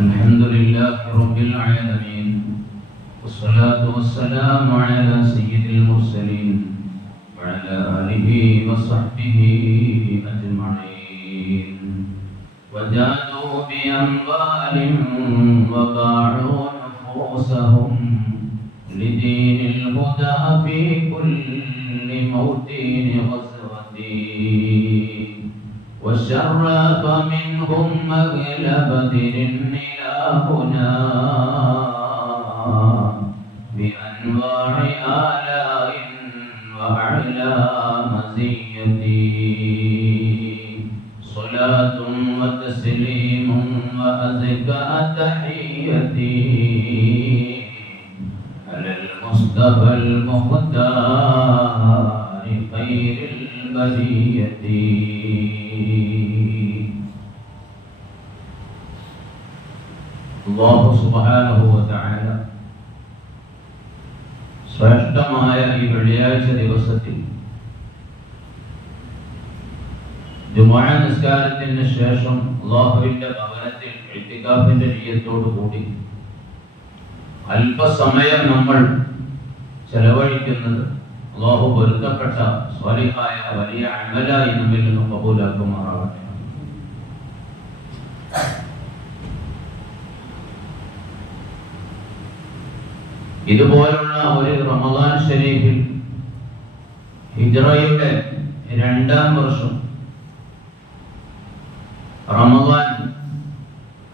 الحمد لله رب العالمين والصلاة والسلام على سيد المرسلين وعلى آله وصحبه أجمعين وجادوا بأموال وباعوا نفوسهم لدين الهدى في كل موطن غزوة وشرف منهم أهل بدر إلى هنا بأنواع آلاء وأعلى مزية صلاة وتسليم وأزكى تحيتي على المصطفى المختار خير البرية. അല്ലാഹു സുബ്ഹാനഹു വ തആല ശ്രേഷ്ഠമായ ഈ വെള്ളിയാഴ്ച ദിവസത്തിൽ ജുമുഅ നിസ്കാരത്തിന് ശേഷം അല്ലാഹുവിന്റെ ഭവനത്തിൽ ഇത്തികാഫിന്റെ നിയ്യത്തോടു കൂടി അല്പസമയം നമ്മൾ ചെലവഴിക്കുന്നത് അല്ലാഹു പൊരുത്തപ്പെട്ട സ്വാലിഹായ വലിയ അമലായി നമ്മിൽ നിന്ന് കബൂലാക്കുമാറാവട്ടെ. ഇതുപോലുള്ള ഒരു റമദാൻ ശരീഫിൽ ഹിജ്റയുടെ 2-ാം വർഷം റമദാൻ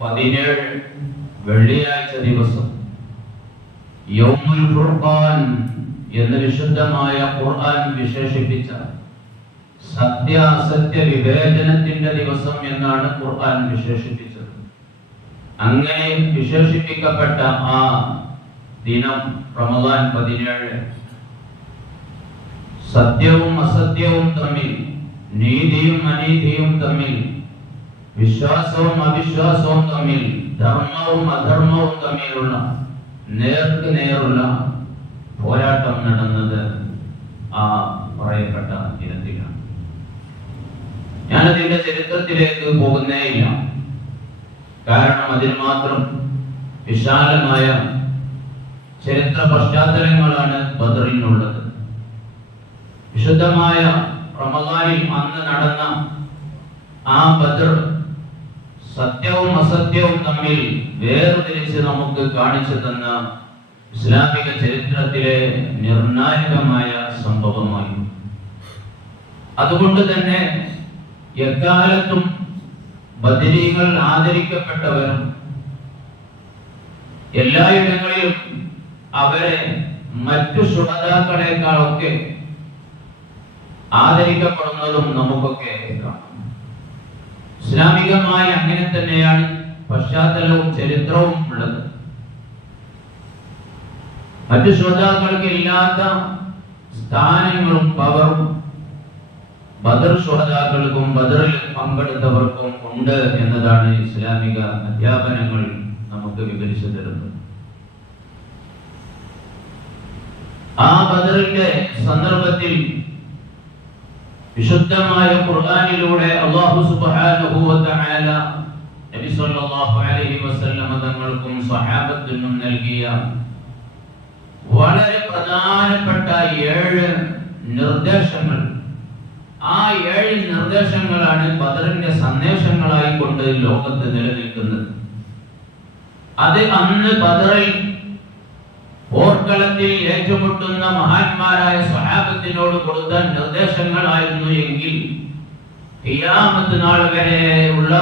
17 വെള്ളിയാഴ്ച ദിവസം യൗമുൽ ഫുർഖാൻ എന്ന വിശുദ്ധമായ ഖുർആൻ വിശേഷിപ്പിച്ച സത്യ അസത്യ വിവേചനത്തിന്റെ ദിവസം എന്നാണ് ഖുർആൻ വിശേഷിപ്പിച്ചത്. അങ്ങനെ വിശേഷിപ്പിക്കപ്പെട്ട ആ ദിനം റമദാൻ 17 സത്യവും അസത്യവും തമ്മിൽ, നീതിയും അനീതിയും തമ്മിൽ, വിശ്വാസവും അവിശ്വാസവും തമ്മിൽ, ധർമ്മവും അധർമ്മവും തമ്മിലുള്ള നേർക്ക് നേരുള്ള പോരാട്ടം നടന്നത് ആ പറയപ്പെട്ട ദിനത്തിലാണ്. ഞാനതിന്റെ ചരിത്രത്തിലേക്ക് പോകുന്നേയില്ല, കാരണം അതിന് മാത്രം വിശാലമായ ചരിത്ര പശ്ചാത്തലങ്ങളാണ് ബദറിനുള്ളത്. വിശുദ്ധമായ റമദാനിൽ അന്ന് നടന്ന ആ ബദർ സത്യവും അസത്യവും തമ്മിൽ വേർതിരിച്ച് നമുക്ക് കാണിച്ചു തന്ന ഇസ്ലാമിക ചരിത്രത്തിലെ നിർണായകമായ സംഭവമായി. അതുകൊണ്ട് തന്നെ എക്കാലത്തും ബദരീങ്ങൾ ആദരിക്കപ്പെട്ടവരും എല്ലായിടങ്ങളിലും അവരെ മറ്റു ശുഹദാക്കളെക്കാളൊക്കെ ആദരിക്കപ്പെടുന്നതും നമുക്കൊക്കെ കാണാം. ഇസ്ലാമികമായി അങ്ങനെ തന്നെയാണ് പശ്ചാത്തലവും ചരിത്രവും ഉള്ളത്. മറ്റു ശുഹദാക്കൾക്ക് ഇല്ലാത്ത സ്ഥാനങ്ങളും പവറും ബദർ ശുഹദാക്കൾക്കും ബദറിൽ പങ്കെടുത്തവർക്കും ഉണ്ട് എന്നതാണ് ഇസ്ലാമിക അധ്യാപനങ്ങൾ നമുക്ക് വിവരിച്ചു തരുന്നത്. ആ ബദറിന്റെ സന്ദർഭത്തിൽ വിശുദ്ധമായ ഖുർആനിലൂടെ അല്ലാഹു സുബ്ഹാനഹു വ തആല നബി സല്ലല്ലാഹു അലൈഹി വസല്ലം തങ്ങൾക്കും സ്വഹാബത്തിനും നൽകിയ വളരെ പ്രധാനപ്പെട്ട 7 നിർദ്ദേശങ്ങൾ. ആ 7 നിർദ്ദേശങ്ങളാണ് ബദറിന്റെ സന്ദേശങ്ങളായി കൊണ്ട് ലോകത്ത് നിലനിൽക്കുന്നത്. അത് അന്ന് ബദറിൽ പോർക്കളത്തിൽ ഏറ്റുമുട്ടുന്ന മഹാന്മാരായ സ്വഹാബത്തിനോട് കൊടുത്ത നിർദ്ദേശങ്ങളായിരുന്നു എങ്കിൽ ഖിയാമത്ത് നാൾ വരെയുള്ള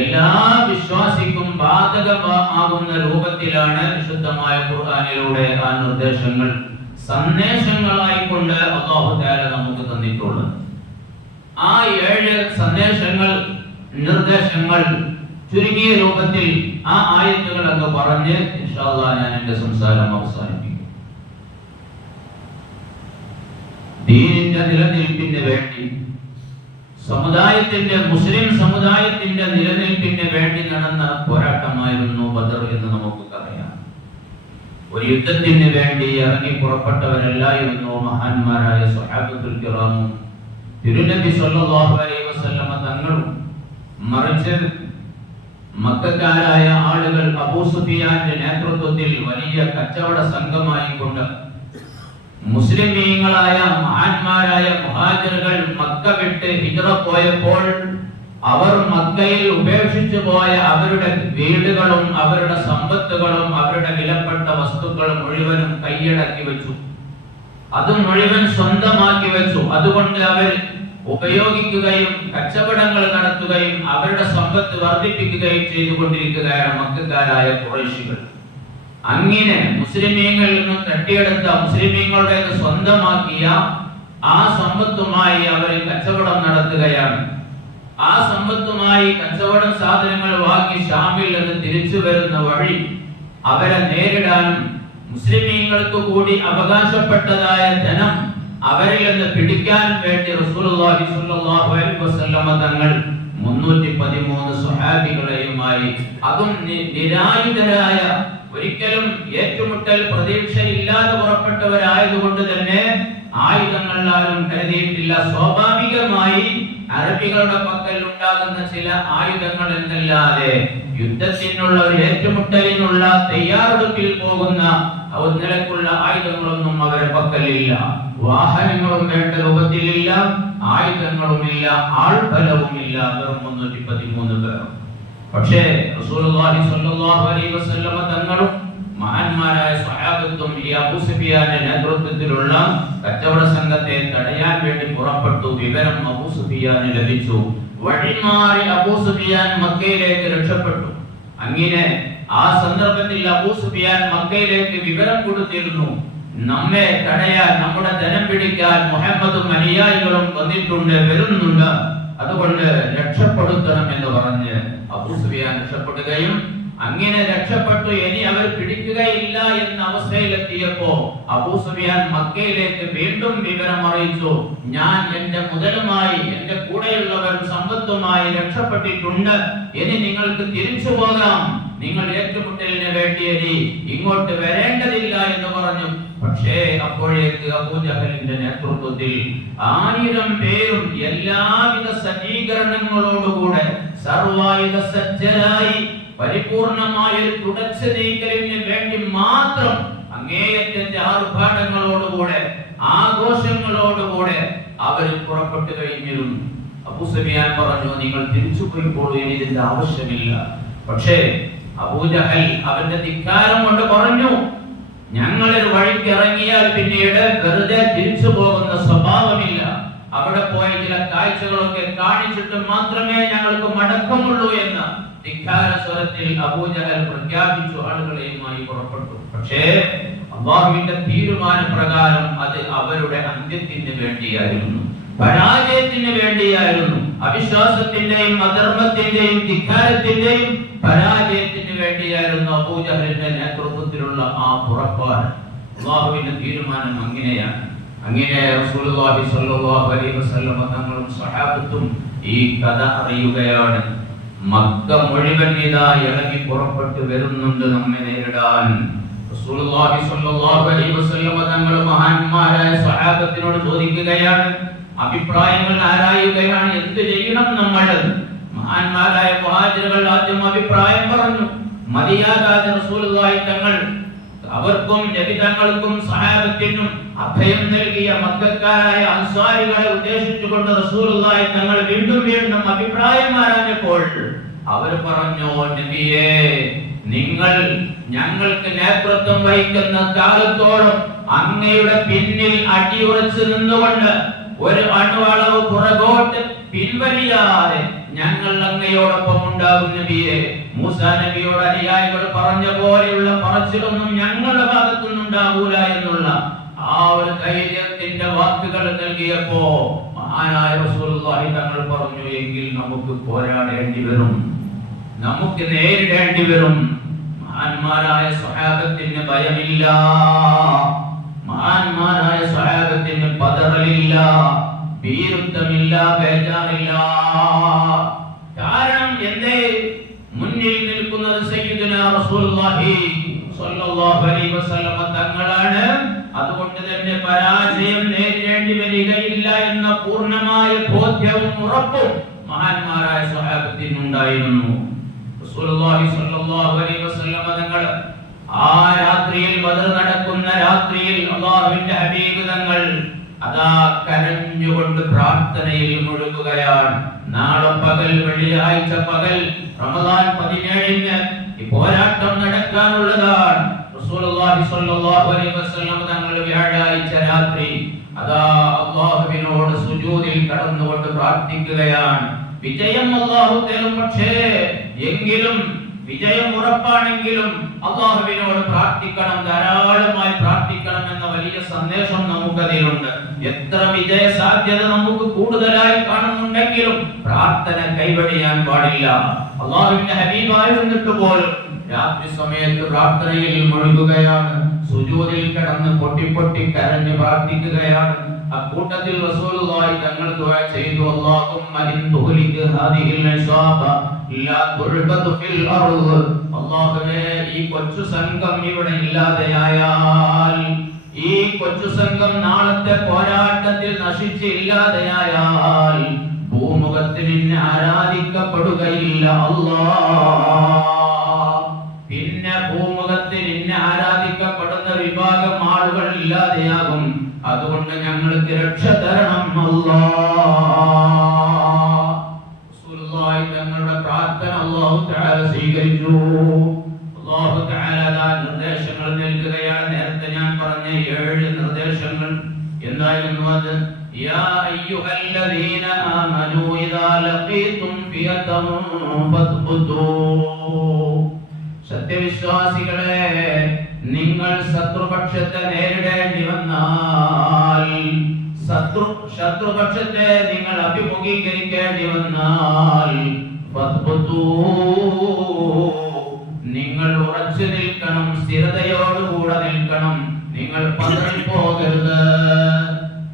എല്ലാ വിശ്വാസിക്കും ബാധകമാകുന്ന രൂപത്തിലാണ് വിശുദ്ധമായ ഖുർആനിലൂടെ ആ നിർദ്ദേശങ്ങൾ സന്ദേശങ്ങളായി കൊണ്ട് അല്ലാഹു തആല നമുക്ക് തന്നിട്ടുള്ളത്. ആ 7 സന്ദേശങ്ങൾ, നിർദ്ദേശങ്ങൾ ചുരുങ്ങിയ രൂപത്തിൽ ആ ആയത്തുകൾ അങ്ങ് പറഞ്ഞ് ഇൻഷാ അല്ലാഹ് ഞാൻ എന്റെ സംസാരം അവസാനിപ്പിക്കും. ദീനിന്റെ നിലനിൽപ്പിന് വേണ്ടി, സമുദായത്തിന്റെ, മുസ്ലിം സമുദായത്തിന്റെ നിലനിൽപ്പിന് വേണ്ടി നടന്ന പോരാട്ടമായിരുന്നു ബദർ എന്ന് നമുക്കറിയാം. ഒരു യുദ്ധത്തിന് വേണ്ടി ഇറങ്ങി പുറപ്പെട്ടവരല്ലായിരുന്നു മഹാന്മാരായ സ്വഹാബത്തുൽ കിറാമും തിരുനബി സല്ലല്ലാഹു അലൈഹി വസല്ലമ തങ്ങളും. മറിച്ച് മക്കക്കാരായ ആളുകൾ അബൂ സുഫിയാന്റെ നേതൃത്വത്തിൽ വലിയ കച്ചവട സംഘമായിക്കൊണ്ട് മുസ്ലിമീങ്ങളായ മഹാന്മാരായ മുഹാജിറുകൾ മക്ക വിട്ട് ഹിജ്റ പോയപ്പോൾ അവർ മക്കയിൽ ഉപേക്ഷിച്ചു പോയ അവരുടെ വീടുകളും അവരുടെ സമ്പത്തുകളും അവരുടെ വിലപ്പെട്ട വസ്തുക്കളും മുഴുവനും കൈയടക്കി വെച്ചു. അത് മുഴുവൻ സ്വന്തമാക്കി വെച്ചു. അതുകൊണ്ട് അവർ ഉപയോഗിക്കുകയും കച്ചവടങ്ങൾ നടത്തുകയും അവരുടെ സമ്പത്ത് വർദ്ധിപ്പിക്കുകയും ചെയ്തുകൊണ്ടിരിക്കുകയാണ് മക്കക്കാരായ ഖുറൈശികൾ. അങ്ങനെ മുസ്ലിമീങ്ങളിൽ നിന്ന് തട്ടിയെടുത്ത മുസ്ലിമീങ്ങളുടെ സ്വന്തമാക്കിയ ആ സമ്പത്തുമായി അവർ കച്ചവടം നടത്തുകയാണ്. ആ സമ്പത്തുമായി കച്ചവടം സാധനങ്ങൾ വാങ്ങി ഷാമിൽ നിന്ന് തിരിച്ചു വരുന്ന വഴി അവരെ നേരിടാനും മുസ്ലിമീങ്ങൾക്ക് കൂടി അവകാശപ്പെട്ടതായ ധനം അവരിൽ നിന്ന് പിടിക്കാനും വേണ്ടി റസൂലുള്ളാഹി സ്വല്ലല്ലാഹു അലൈഹി വസല്ലമ തങ്ങൾ 313 സ്വഹാബികളെയുമായി, അതും നിരായുധരായ, ഒരിക്കലും ഏറ്റുമുട്ടൽ പ്രതീക്ഷയില്ലാതെ പുറപ്പെട്ടവരായതുകൊണ്ട് തന്നെ ആയുധങ്ങളാലും കരുതിയിട്ടില്ല. സ്വാഭാവികമായി അറബികളുടെ പക്കൽ ഉണ്ടാകുന്ന ചില ആയുധങ്ങൾ എന്നല്ലാതെ യുദ്ധത്തിനുള്ള ഒരു ഏറ്റുമുട്ടലിനുള്ള തയ്യാറെടുപ്പിൽ പോകുന്ന നിലക്കുള്ള ആയുധങ്ങളൊന്നും അവരുടെ പക്കലില്ല. വാഹനങ്ങളും വേണ്ട രൂപത്തിലില്ല, ആയുധങ്ങളുമില്ല, ആൾബലവുമില്ല. വെറും 313 പേർ. പക്ഷേ റസൂലുള്ളാഹി സ്വല്ലല്ലാഹു അലൈഹി വസല്ലമ തങ്ങളും മഹാന്മാരായ സ്വഹാബത്തും ഈ അബൂ സുഫിയാന്റെ നേതൃത്വത്തിലുള്ള കച്ചവട സംഘത്തെ തടയാൻ വേണ്ടി പുറപ്പെട്ടു. വിവരം അബൂ സുഫിയാന് ലഭിച്ചു. വഴിമാറി അബൂ സുഫിയാൻ മക്കയിലേക്ക് രക്ഷപ്പെട്ടു. അങ്ങനെ ആ സന്ദർഭത്തിൽ അബൂ സുഫിയാൻ മക്കയിലേക്ക് വിവരം കൊടുത്തിരുന്നു, നമ്മെ തടയാൻ, നമ്മുടെ ധനം പിടിക്കാൻ മുഹമ്മദും അനുയായികളും വന്നിട്ടുണ്ട്, വരുന്നുണ്ട്, അതുകൊണ്ട് രക്ഷപ്പെടുത്തണം എന്ന് പറഞ്ഞ് അബൂ സുഫിയാൻ രക്ഷപ്പെടുകയും അങ്ങനെ രക്ഷപ്പെട്ടു. ഇനി അവർ പിടിക്കുകയില്ല എന്ന അവസ്ഥയിലെത്തിയപ്പോ അബൂ സുഫിയാൻ മക്കയിലേക്ക് വീണ്ടും വിവരം അറിയിച്ചു, ഞാൻ എന്റെ മുതലുമായി എന്റെ കൂടെയുള്ളവരും സമ്പത്തുമായി രക്ഷപ്പെട്ടിട്ടുണ്ട്, ഇനി നിങ്ങൾക്ക് തിരിച്ചു പോകാം, നിങ്ങൾ ഏറ്റുമുട്ടലിന് വേണ്ടി ഇനി ഇങ്ങോട്ട് വരേണ്ടതില്ല എന്ന് പറഞ്ഞു. പക്ഷേ അപ്പോഴേക്ക് അബൂജഹലിന്റെ നേതൃത്വത്തിൽ 1000 പേരും എല്ലാവിധ സജ്ജീകരണങ്ങളോടുകൂടെ സർവായുധ സജ്ജരായി പരിപൂർണമായ തുടർച്ച നീക്കലിന് വേണ്ടി മാത്രം അങ്ങേയറ്റത്തെ ആർഭാടങ്ങളോടുകൂടെ ആഘോഷങ്ങളോടുകൂടെ അവർ പുറപ്പെട്ടു കഴിഞ്ഞിരുന്നു. അബൂ സുഫിയാൻ പറഞ്ഞു, നിങ്ങൾ തിരിച്ചു പോയിക്കോളൂ, ഇനി ഇതിന്റെ ആവശ്യമില്ല. പക്ഷേ അബൂജഹൽ അവന്റെ ധിക്കാരം കൊണ്ട് പറഞ്ഞു, ഞങ്ങളൊരു വഴിക്ക് ഇറങ്ങിയാൽ പിന്നീട് വെറുതെ തിരിച്ചു പോകുന്ന സ്വഭാവമില്ല. അവിടെ പോയി ചില കാഴ്ചകളൊക്കെ കാണിച്ചിട്ട് മാത്രമേ ഞങ്ങൾക്ക് മടക്കമുള്ളൂ എന്ന് ധിക്കാര സ്വരത്തിൽ അബൂജഹൽ പ്രഖ്യാപിച്ചു. ആളുകളെയുമായി പുറപ്പെട്ടു. പക്ഷേ അല്ലാഹുവിന്റെ തീരുമാനപ്രകാരം അത് അവരുടെ അന്ത്യത്തിന് വേണ്ടിയായിരുന്നു, പരാജയത്തിന് വേണ്ടിയായിരുന്നു. അവിശ്വാസത്തിന്റെയും അധർമ്മത്തിന്റെയും ധിക്കാരത്തിന്റെയും പരാജയത്തിന് വേണ്ടിയായിരുന്നു അബൂജഹലിന്റെ നേതൃത്വത്തിലുള്ള ആ പുറപ്പാട്. അല്ലാഹുവിന്റെ തീരുമാനം അങ്ങനെയാണ്. അങ്ങനെ റസൂലുള്ളാഹി സ്വല്ലല്ലാഹു അലൈഹി വസല്ലം തങ്ങളും സ്വഹാബത്തും ഈ കഥ അറിയുകയാണ്. മക്ക മുഴുവൻ ഇതാ ഇറങ്ങി പുറപ്പെട്ടു വരുന്നുണ്ട് നമ്മെ നേരിടാൻ. റസൂലുള്ളാഹി സ്വല്ലല്ലാഹു അലൈഹി വസല്ലം തങ്ങൾ മഹാന്മാരായ സ്വഹാബത്തിനോട് ചോദിക്കുകയാണ്, അഭിപ്രായങ്ങൾ ആരായുകയാണ്, എന്ത് ചെയ്യണം നമ്മൾ? മഹാന്മാരായ മുഹാജിറുകൾ ആദ്യം അഭിപ്രായം പറഞ്ഞു. മദിയാകാതെ റസൂലുള്ളാഹി തങ്ങൾ അവർക്കും നബി തങ്ങൾക്കും സഹാബത്തിനും അഭയം നൽകിയ മക്കക്കാരായ അൻസാരികളെ ഉദ്ദേശിച്ചുകൊണ്ട് റസൂലുള്ളാഹി തങ്ങൾ വീണ്ടും അഭിപ്രായം ആരാഞ്ഞപ്പോൾ അവർ പറഞ്ഞു, നബിയേ, നിങ്ങൾ ഞങ്ങൾക്ക് നേതൃത്വം വഹിക്കുന്ന കാലത്തോളം അങ്ങയുടെ പിന്നിൽ അടിയുറച്ചു നിന്നുകൊണ്ട് ഒരു അണുവളവ് പുറകോട്ട് പിൻവലിയാതെ ഞങ്ങൾ അങ്ങയോടൊപ്പം ഉണ്ടാകും നബിയെ. മൂസാ നബിയോട് അനുയായികൾ പറഞ്ഞ പോലെയുള്ള പറച്ചിലൊന്നും ഞങ്ങളുടെ ഭാഗത്തുനിന്ന് ഉണ്ടാകൂല എന്നുള്ള ആ ഒരു ധൈര്യത്തിന്റെ വാക്കുകൾ നൽകിയപ്പോ മഹാനായ റസൂലുള്ളാഹി തങ്ങൾ പറഞ്ഞു, എങ്കിൽ നമുക്ക് പോരാടേണ്ടി വരും, നമുക്ക് നേരിടേണ്ടി വരും. മഹാന്മാരായ സ്വഹാബത്തിന് ഭയമില്ല, മഹാന്മാരായ സ്വഹാബത്തിന് പതറലില്ല, ഭീരുത്വമില്ല, ബേജാറില്ല. കാരണം എന്തേ? മുന്നിൽ നിൽക്കുന്നത് സയ്യിദുനാ റസൂലുള്ളാഹി സ്വല്ലല്ലാഹു അലൈഹി വസല്ലം തങ്ങളാണ്. അതുകൊണ്ട് തന്നെ പരാജയം നേരിടേണ്ടി വരികയില്ല എന്ന പൂർണ്ണമായ ബോധ്യവും ഉറപ്പും മഹാന്മാരായ സ്വഹാബത്തിനുണ്ടായിരുന്നു. റസൂലുള്ളാഹി സ്വല്ലല്ലാഹു അലൈഹി വസല്ലം തങ്ങൾ ആ രാത്രിയിൽ, ബദർ നടക്കുന്ന രാത്രിയിൽ അല്ലാഹുവിന്റെ ഹബീബ് തങ്ങൾ അതാ കരഞ്ഞുകൊണ്ട് പ്രാർത്ഥനയിൽ മുഴുകുകയാണ്. നാളെ പകൽ, വെള്ളിയാഴ്ച പകൽ, റമദാൻ 17-ന് ഈ പോരാട്ടം നടക്കാനുള്ളതാണ്. റസൂലുള്ളാഹി സ്വല്ലല്ലാഹു അലൈഹി വസല്ലം തങ്ങൾ വ്യാഴാഴ്ച രാത്രി അതാ അല്ലാഹുവിനോട് സുജൂദിൽ കടന്നുകൊണ്ട് പ്രാർത്ഥിക്കുകയാണ്. വിജയം അല്ലാഹു തരും, പക്ഷേ എങ്കിലും വിജയം ഉറപ്പാണെങ്കിലും അല്ലാഹുവിനോട് പ്രാർത്ഥിക്കണം, ധാരാളമായി പ്രാർത്ഥിക്കണം എന്ന വലിയ സന്ദേശം നമുക്കതിലുണ്ട്. എത്ര വിജയ സാധ്യത നമുക്ക് കൂടുതലായി കാണുന്നുണ്ടെങ്കിലും പ്രാർത്ഥന കൈവടിയാൻ പാടില്ല. അല്ലാഹുവിന്റെ ഹബീബായിരുന്നിട്ട് പോലും രാത്രി സമയത്ത് പ്രാർത്ഥനയിൽ മുഴുകുകയാണ്. സുജൂദിൽ കിടന്ന് പൊട്ടി പൊട്ടി കരഞ്ഞ് പ്രാർത്ഥിക്കുകയാണ്. അക്കൂട്ടത്തിൽ റസൂലുള്ളാഹി തങ്ങൾ ദുആ ചെയ്തു, അല്ലാഹുമ്മ ഇൻ തുഹ്ലിക ഹാദിഹിൽ ഇസാബ ലാ തുഅബദു ഫിൽ അർദ്. അല്ലാഹുവേ, ഈ കൊച്ചു സംഘം ഇവിടെ ഇല്ലാതെയായാൽ, ഈ കൊച്ചു സംഘം നാളത്തെ പോരാട്ടത്തിൽ നശിച്ച് ഇല്ലാതെയായാൽ ഭൂമുഖത്തിൽ നിന്നെ ആരാധിക്കപ്പെടുകയില്ല അല്ലാഹ്. പിന്നെ ഭൂമുഖത്തിൽ നിന്നെ ആരാധിക്കപ്പെടുന്ന വിഭാഗം ആളുകൾ ഇല്ലാതെയാകും. അതുകൊണ്ട് ഞങ്ങൾക്ക് രക്ഷ തരണം അല്ലാഹ്. റസൂലുള്ളാഹി തങ്ങളുടെ പ്രാർത്ഥന അല്ലാഹു തആല സ്വീകരിച്ചു. അല്ലാഹു തആല നിർദ്ദേശങ്ങൾ നൽകുകയാണ്. നേരത്തെ ഞാൻ പറഞ്ഞ 7 നിർദ്ദേശങ്ങൾ എന്തായിരുന്നു അത്? യാ അയ്യുഹല്ലദീന ആമനൂ ഇദാ ലഖീതും ഫിയതൻ ഫത്ബുതൂ. സത്യവിശ്വാസികളെ, നിങ്ങൾ ശത്രുപക്ഷത്തെ നേരിടേണ്ടി വന്നാൽ, ശത്രുപക്ഷത്തെ നിങ്ങൾ അഭിമുഖീകരിക്കേണ്ടി വന്നാൽ, നിങ്ങൾ ഉറച്ചു നിൽക്കണം, സ്ഥിരതയോടുകൂടെ നിൽക്കണം. നിങ്ങൾ പതറിപ്പോകരുത്,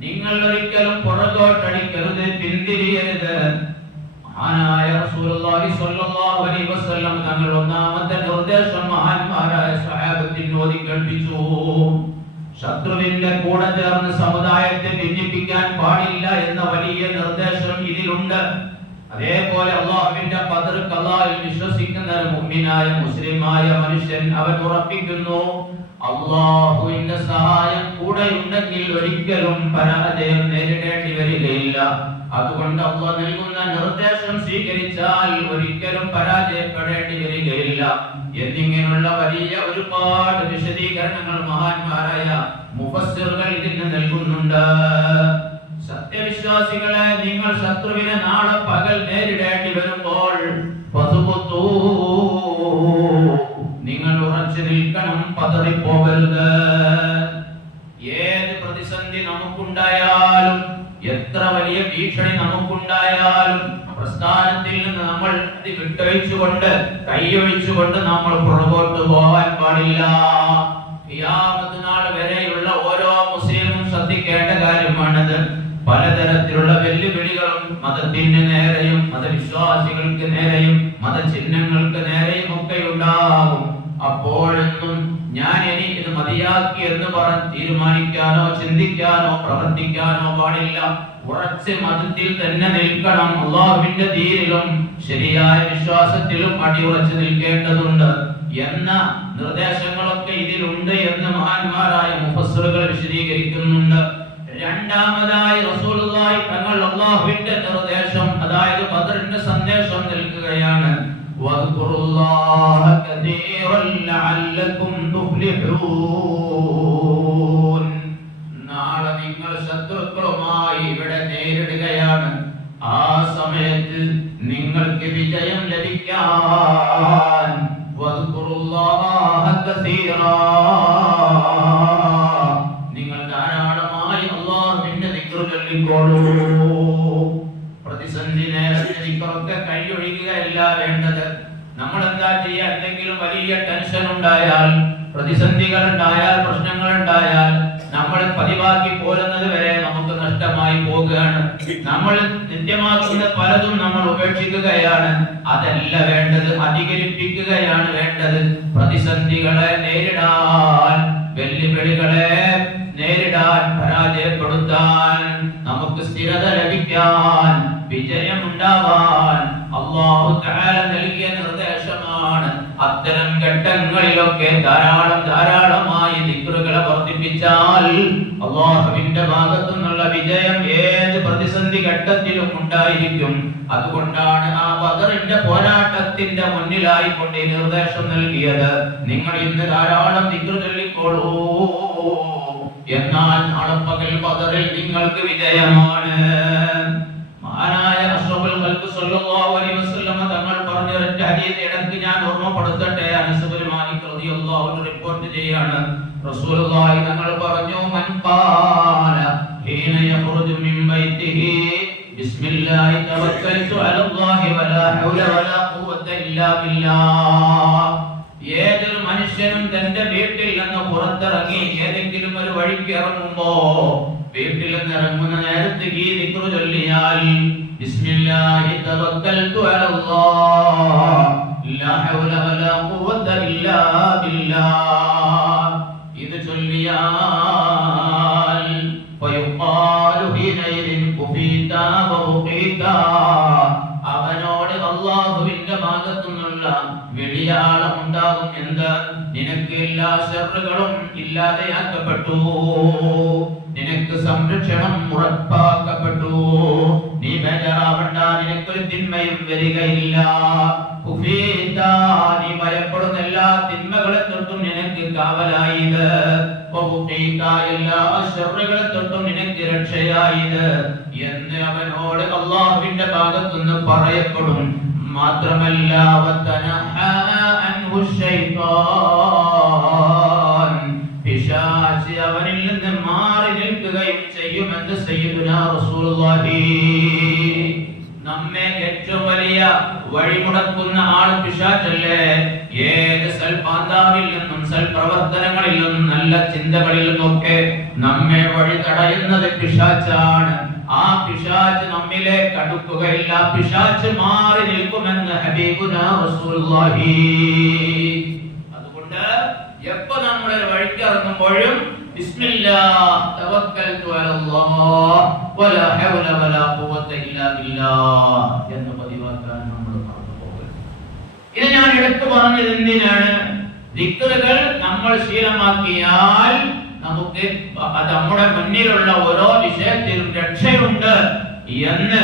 നിങ്ങൾ ഒരിക്കലും പുറകോട്ടടിക്കരുത്, പിന്തിരിയരുത്. മഹാനായ റസൂലുള്ളാഹി സ്വല്ലല്ലാഹു അലൈഹി വസല്ലം തങ്ങൾ ഒന്നാമത്തെ നിർദ്ദേശം മഹാന്മാരായ സ്വഹാബത്തിന് ഓതി കേൾപ്പിച്ചു. ശത്രുവിന്റെ കൂടെ ചേർന്ന് സമുദായത്തെ ഭിന്നിപ്പിക്കാൻ പാടില്ല എന്ന വലിയ നിർദ്ദേശം ഇതിലുണ്ട്. അതേപോലെ അല്ലാഹുവിന്റെ ഖദർ ഖലായിൽ വിശ്വസിക്കുന്ന ഒരു മുഅ്മിനായ മുസ്ലിമായ മനുഷ്യൻ അവൻ ഉറപ്പിക്കുന്നു, അല്ലാഹുവിന്റെ സഹായം കൂടെയുണ്ടെങ്കിൽ ഒരിക്കലും പരാജയം നേരിടേണ്ടി വരികയില്ല. അതുകൊണ്ട് അല്ലാഹു നൽകുന്ന നിർദ്ദേശം സ്വീകരിച്ചാൽ ഒരിക്കലും പരാജയപ്പെടേണ്ടി വരികയില്ല എന്നിങ്ങനെയുള്ള വലിയ ഒരുപാട് വിശദീകരണങ്ങൾ മഹാന്മാരായ മുഫസ്സിറുകൾ ഇതിന് നൽകുന്നുണ്ട്. സത്യവിശ്വാസികളെ, നിങ്ങൾ ശത്രുവിനെ നാളെ പകൽ നേരിടേണ്ടി വരുമ്പോൾ നിങ്ങൾ ഉറച്ചു നിൽക്കണം, പതറിപ്പോകരുത്. ഏത് പ്രതിസന്ധി നമുക്കുണ്ടായാലും, എത്ര വലിയ ഭീഷണി നമുക്കുണ്ടായാലും പ്രസ്ഥാനത്തിൽ നിന്ന് നമ്മൾ വിട്ടൊഴിച്ചുകൊണ്ട്, കൈയൊഴിച്ചുകൊണ്ട് നമ്മൾ പുറകോട്ട് പോകാൻ പാടില്ല. ഖിയാമത്ത് നാൾ വരെയുള്ള ഓരോ മുസ്ലിമും ശ്രദ്ധിക്കേണ്ട കാര്യമാണത്. പലതരത്തിലുള്ള വെല്ലുവിളികളും മതത്തിന് നേരെയും മതവിശ്വാസികൾക്ക് നേരെയും മതചിഹ്നങ്ങൾക്ക് നേരെയും ഒക്കെ ഉണ്ടാകും. അപ്പോഴൊന്നും ഞാൻ ഇനി ഇത് മതിയാക്കി എന്ന് പറഞ്ഞ് തീരുമാനിക്കാനോ ചിന്തിക്കാനോ പ്രവർത്തിക്കാനോ പാടില്ല. ഉറച്ച് മതത്തിൽ തന്നെ നിൽക്കണം. അല്ലാഹുവിന്റെ ദീനിലും ശരിയായ വിശ്വാസത്തിലും അടിയുറച്ച് നിൽക്കേണ്ടതുണ്ട് എന്ന നിർദ്ദേശങ്ങളൊക്കെ ഇതിലുണ്ട് എന്ന് മഹാന്മാരായ മുഫസ്സിറുകൾ വിശദീകരിക്കുന്നുണ്ട്. രണ്ടാമതായി റസൂലുള്ളാഹി തങ്ങൾ അല്ലാഹുവിന്റെ നിർദ്ദേശം, അതായത് ബദറിന്റെ സന്ദേശം നൽകുകയാണ്. വദ്കുറുല്ലാഹ കതീറൻ ലഅല്ലകും തുഫ്ലിഹൂൻ. നാളെ നിങ്ങൾ ശത്രുക്കളുമായി ഇവിടെ നേരിടുകയാണ്. ആ സമയത്ത് നിങ്ങൾക്ക് വിജയം ലഭിക്കാൻ വദ്കുറുല്ലാഹ കതീറാ, നിങ്ങൾ ധാരാളമായി അല്ലാഹുവിന്റെ ദിക്ർ ചൊല്ലിക്കോളൂ. പ്രതിസന്ധി നേരത്തെ ദിക്റൊക്കെ കൈയൊഴിക്കുകയല്ല വേണ്ടത്. നമ്മൾ എന്താ ചെയ്യുക? എന്തെങ്കിലും വലിയ ടെൻഷൻ ഉണ്ടായാൽ, പ്രതിസന്ധികൾ ഉണ്ടായാൽ, പ്രശ്നങ്ങൾ ഉണ്ടായാൽ നമ്മൾ പതിവാക്കി പോരുന്നത് വരെ നമുക്ക് നഷ്ടമായി പോകുകയാണ്. നമ്മൾ നിത്യമാക്കുന്ന പലതും നമ്മൾ ഉപേക്ഷിക്കുകയാണ്. അതല്ല വേണ്ടത്, അധികരിപ്പിക്കുകയാണ് വേണ്ടത്. പ്രതിസന്ധികളെ നേരിടാൻ, വെല്ലുവിളികളെ നേരിടാൻ, പരാജയപ്പെടുത്താൻ, നമുക്ക് സ്ഥിരത ലഭിക്കാൻ, വിജയം ഉണ്ടാവാൻ അല്ലാഹു തആല നൽകിയ നിർദ്ദേശമാണ് അത്തരം ഘട്ടങ്ങളിലൊക്കെ ധാരാളമായി ദിക്റുകളെ വർദ്ധിപ്പിച്ചാൽ അല്ലാഹുവിന്റെ ഭാഗത്തു നിന്നുള്ള വിജയം ഏത് പ്രതിസന്ധി ഘട്ടത്തിലും ഉണ്ടായിരിക്കും. അതുകൊണ്ടാണ് ആ ബദറിന്റെ പോരാട്ടത്തിന്റെ മുന്നിലായി കൊണ്ട് നിർദ്ദേശം നൽകിയത്, നിങ്ങൾ ഇന്ന് ധാരാളം ദിക്ർ ചൊല്ലിക്കോളൂ, എന്നാൽ നാളെ പകൽ ബദറിൽ നിങ്ങൾക്ക് വിജയമാണ്. മഹാനായ അഷ്റഫുൽ ഖൽഖ് സ്വല്ലല്ലാഹു അലൈഹി വസല്ലം തങ്ങൾ പറഞ്ഞ ഒരു ഹദീസ് ഇടയ്ക്ക് ഞാൻ ഓർമ്മപ്പെടുത്തട്ടെ. അനസ് ഇബ്നു മാലിക് റളിയല്ലാഹു അൻഹു റിപ്പോർട്ട് ചെയ്യാണ്, റസൂലുള്ളാഹി തങ്ങൾ പറഞ്ഞു, മൻ ഖാല ഹീന യഖ്റുജു മിൻ ബൈതിഹി ബിസ്മില്ലാഹി തവക്കൽതു അലല്ലാഹി വലാ ഹൗല വലാ ഖുവത ഇല്ലാ ബില്ലാഹ്. ഏതൊരു മനുഷ്യനും തന്റെ വീട്ടിൽ നിന്ന് പുറത്തിറങ്ങി ഏതെങ്കിലും ഒരു വഴിക്ക് ഇറങ്ങുമ്പോ വീട്ടിൽ നിന്ന് ഇറങ്ങുന്ന നേരത്തെ ഈ ദിക്ർ ചൊല്ലിയാൽ ബിസ്മില്ലാഹി തവക്കൽതു അലല്ലാഹ് ലാ ഹൗല വലാ ഖുവത ഇല്ലാ ബില്ലാഹ്, ഇത് ചൊല്ലിയാൽ ഫയുഖാലു ഹീനൈദിൻ കുഫീതാ വബുഖീതാ, അവനോട് അല്ലാഹുവിന്റെ ഭാഗത്തു നിന്നുള്ള വെളിയാളം ഉണ്ടാകും. എന്ത്? നിനക്ക് എല്ലാ ശർറുകളും ഇല്ലാതെയാക്കപ്പെട്ടു, നിനക്ക് സംരക്ഷണം ഉറപ്പാക്കപ്പെട്ടു, നീ ബേജാറാവണ്ട, നിനക്കൊരു തിന്മയും വരികയില്ല. നീ ഭയപ്പെടുന്ന എല്ലാ തിന്മകളെ തൊട്ടും നിനക്ക് കാവലായത്, എല്ലാ ശർറുകളെ തൊട്ടും നിനക്ക് രക്ഷയായത് എന്ന് അവനോട് അല്ലാഹുവിന്റെ ഭാഗത്തുനിന്ന് പറയപ്പെടും. മാത്രമല്ല പിശാച് അവനിൽ നിന്ന് മാറി നിൽക്കുകയും ചെയ്യുമെന്ന് സയ്യിദുനാ റസൂലുള്ളാഹി. നമ്മെ ഏറ്റവും വലിയ വഴിമുടക്കുന്ന ആൾ പിശാചല്ലേ. ഏത് സൽപാന്താവിൽ നിന്നും സൽപ്രവർത്തനങ്ങളിൽ നിന്നും നല്ല ചിന്തകളിൽ നിന്നൊക്കെ നമ്മെ വഴി തടയുന്നത് പിശാചാണ്. ആ പിശാച് നമ്മിലേക്ക് അടുക്കുകയില്ല, പിശാച് മാറി നിൽക്കുമെന്ന് ഹബീബുനാ റസൂലുള്ളാഹി. അതുകൊണ്ട് എപ്പോ നമ്മൾ വഴിക്ക് ഇറങ്ങുമ്പോഴും ബിസ്മില്ലാഹ് തവക്കൽതു അലല്ലാഹ് വലാ ഹൗല വലാ ഖുവത ഇല്ലാ ബില്ലാഹ് എന്ന് പതിവാക്കാൻ നമ്മൾ മറന്നുപോകരുത്. ഇത് ഞാൻ എടുത്തു പറഞ്ഞത് എന്തിനാണ്? ദിക്റുകൾ നമ്മൾ ശീലമാക്കിയാൽ നമുക്ക് നമ്മുടെ മുന്നിലുള്ള ഓരോ വിഷയത്തിലും രക്ഷയുണ്ട് എന്ന്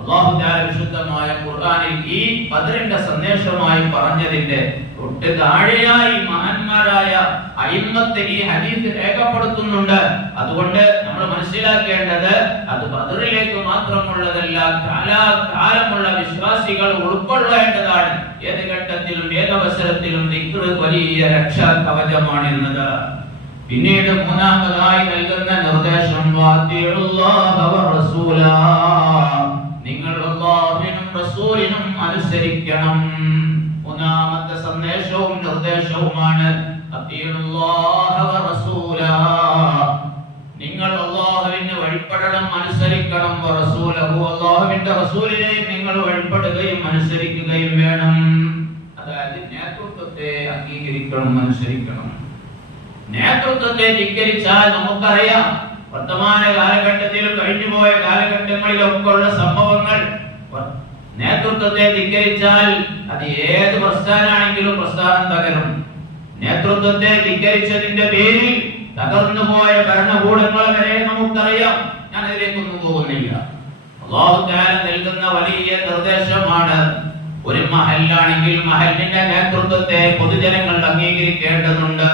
അല്ലാഹു തആല വിശുദ്ധമായ ഖുർആനിൽ ഈ ബദറിന്റെ സന്ദേശമായി പറഞ്ഞതിന്റെ തൊട്ട് താഴെയായി മഹാന്മാരായ അയിമ്മത്ത് ഈ ഹദീസ് രേഖപ്പെടുത്തുന്നുണ്ട്. അതുകൊണ്ട് നമ്മൾ മനസ്സിലാക്കേണ്ടത് അത് ബദറിലേക്ക് മാത്രമുള്ളതല്ല, കാലാകാലമുള്ള വിശ്വാസികൾ ഉൾക്കൊള്ളേണ്ടതാണ്. ഏത് ഘട്ടത്തിലും ഏതവസരത്തിലും ദിക്ർ വലിയ രക്ഷാ കവചമാണ് എന്നത്. പിന്നീട് മൂന്നാമതായി നൽകുന്ന നിർദ്ദേശം നിങ്ങൾ അല്ലാഹുവിനും റസൂലിനും അനുസരിക്കണം. മൂന്നാമത്തെ സന്ദേശവും നിർദ്ദേശവുമാണ് നിങ്ങൾ അല്ലാഹുവിന് വഴിപ്പെടണം, അനുസരിക്കണം. അല്ലാഹുവിന്റെ റസൂലിനെ നിങ്ങൾ വഴിപ്പെടുകയും അനുസരിക്കുകയും വേണം. അതായത് നേതൃത്വത്തെ അംഗീകരിക്കണം, അനുസരിക്കണം. നേതൃത്വത്തെ ധിക്കരിച്ചാൽ നമുക്കറിയാം, വർത്തമാന കാലഘട്ടത്തിൽ കഴിഞ്ഞുപോയ കാലഘട്ടങ്ങളിലൊക്കെ ഉള്ള സംഭവങ്ങൾ. നേതൃത്വത്തെ ധിക്കരിച്ചാൽ അത് ഏത് പ്രസ്ഥാനാണെങ്കിലും പ്രസ്ഥാനം തകരും. നേതൃത്വത്തെ ധിക്കരിച്ചതിന്റെ പേരിൽ തകർന്നുപോയ ഭരണകൂടങ്ങളെ വരെ നമുക്കറിയാം. ഞാൻ അതിലേക്കൊന്നും പോകുന്നില്ല. അല്ലാഹു തആല നൽകുന്ന വലിയ നിർദ്ദേശമാണ്. ഒരു മഹല്ലാണെങ്കിൽ മഹല്ലിന്റെ നേതൃത്വത്തെ പൊതുജനങ്ങൾ അംഗീകരിക്കേണ്ടതുണ്ട്.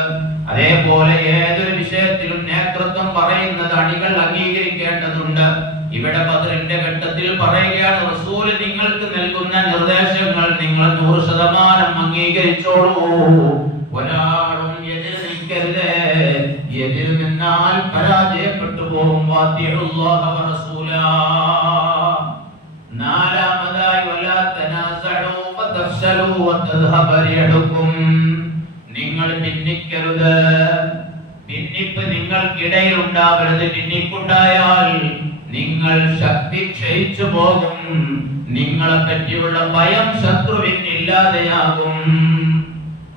അതേപോലെ ഏതൊരു വിഷയത്തിലും നേതൃത്വം പറയുന്നത് അണികൾ അംഗീകരിക്കേണ്ടതുണ്ട്. ഇവിടെ ബദറിന്റെ ഘട്ടത്തിൽ പറയുകയാണ്, റസൂൽ നിങ്ങൾക്ക് നൽകുന്ന നിർദ്ദേശങ്ങൾ നിങ്ങൾ 100% അംഗീകരിച്ചോളൂ. ഒരാളും എതിര് നിൽക്കരുത്. എതിര് നിന്നാൽ പരാജയപ്പെട്ടു പോകും. നാലാമതായി വലാ തനാസഉ ഫതഫ്ശലു വതദ്ഹബ റിഹുകും. നിങ്ങൾ ഭിന്നിക്കരുത്. ഭിന്നിപ്പ് നിങ്ങൾക്കിടയിൽ ഉണ്ടാവരുത്. ഭിന്നിപ്പുണ്ടായാൽ നിങ്ങൾ ശക്തി ക്ഷയിച്ചു പോകും. നിങ്ങളെ പറ്റിയുള്ള ഭയം ശത്രുവിന് ഇല്ലാതെയാകും.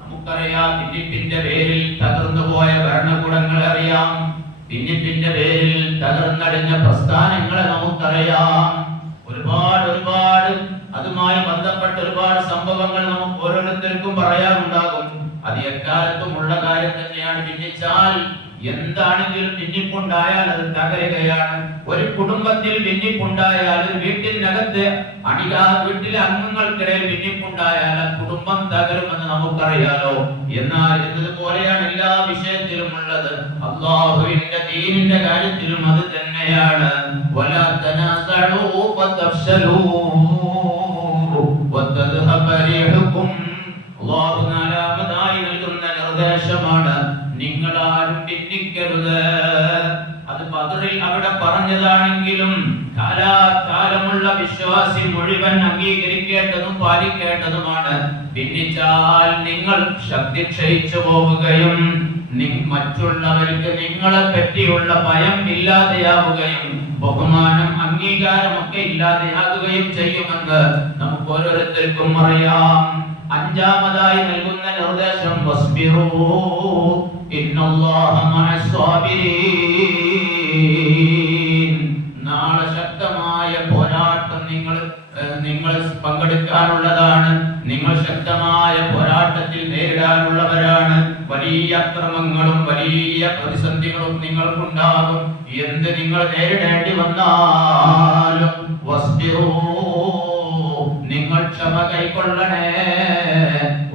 നമുക്കറിയാം, ഭിന്നിപ്പിന്റെ പേരിൽ തകർന്നുപോയ ഭരണകൂടങ്ങളെ അറിയാം. ഭിന്നിപ്പിന്റെ പേരിൽ തകർന്നടിഞ്ഞ പ്രസ്ഥാനങ്ങളെ നമുക്കറിയാം. ഒരുപാട് അതുമായി ബന്ധപ്പെട്ട ഒരുപാട് സംഭവങ്ങൾ നമുക്ക് ഓരോരുത്തർക്കും പറയാറുണ്ടാകും. അത് എക്കാലത്തുമുള്ള കാര്യം തന്നെയാണ്. ഭിന്നിച്ചാൽ എന്താണെങ്കിലും ഭിന്നിപ്പുണ്ടായാൽ അത് തകരുകയാണ്. ഒരു കുടുംബത്തിൽ ഭിന്നിപ്പുണ്ടായാൽ, ഒരു വീട്ടിനകത്ത് വീട്ടിലെ അംഗങ്ങൾക്കിടയിൽ ഭിന്നിപ്പുണ്ടായാൽ ആ കുടുംബം തകരുമെന്ന് നമുക്കറിയാലോ. എന്നാൽ ഇതുപോലെയാണ് എല്ലാ വിഷയത്തിലും ഉള്ളത്. അല്ലാഹുവിന്റെ ദീനിന്റെ കാര്യത്തിലും അത് തന്നെയാണ്. വലാ തനാസഉ ഫതഫ്ശലൂ വതദ്ഹബ റീഹുകും. അല്ലാഹു നാലാമതായി നൽകുന്ന നിർദ്ദേശമാണ്, നിങ്ങൾ ആരും ഭിന്നിക്കരുത്. അത് ബദറിൽ അവിടെ പറഞ്ഞതാണെങ്കിലും കാലാകാലമുള്ള വിശ്വാസി മുഴുവൻ അംഗീകരിക്കേണ്ടതും പാലിക്കേണ്ടതുമാണ്. ഭിന്നിച്ചാൽ നിങ്ങൾ ശക്തി ക്ഷയിച്ചു പോവുകയും മറ്റുള്ളവർക്ക് നിങ്ങളെ പറ്റിയുള്ള ഭയം ഇല്ലാതെയാവുകയും ബഹുമാനം അംഗീകാരമൊക്കെ ഇല്ലാതെയാകുകയും ചെയ്യുമെന്ന് നമുക്ക് ഓരോരുത്തർക്കും അറിയാം. അഞ്ചാമതായി നൽകുന്ന നിർദ്ദേശം വസ്ബിറൂ ഇന്നല്ലാഹ മഅസ്സാബിരീൻ. നാളെ ശക്തമായ പോരാട്ടം നിങ്ങൾ പങ്കെടുക്കാനുള്ളതാണ്. നിങ്ങൾ ശക്തമായ പോരാട്ടത്തിൽ നേരിടാനുള്ളവരാണ്. വലിയ അക്രമങ്ങളും വലിയ പ്രതിസന്ധികളും നിങ്ങൾക്കുണ്ടാകും. എന്ത് നിങ്ങൾ നേരിടേണ്ടി വന്നാലും വസ്ബിറൂ, നിങ്ങൾ ക്ഷമ കൈക്കൊള്ളണേ.